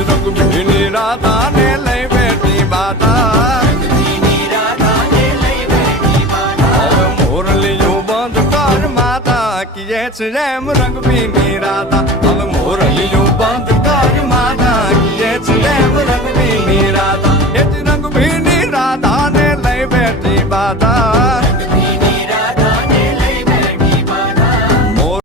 રંગ ભીની રાધા ને લઈ બેઠી બાધા મોરલીયું બંધ કર માતા કીએ છે જેમ રંગ ભીની રાધા હવે મોરલીયું બંધ કર માતા કીએ છે જેમ રંગ ભીની રાધા એ જ રંગ ભીની રાધા ને લઈ બેઠી બાધા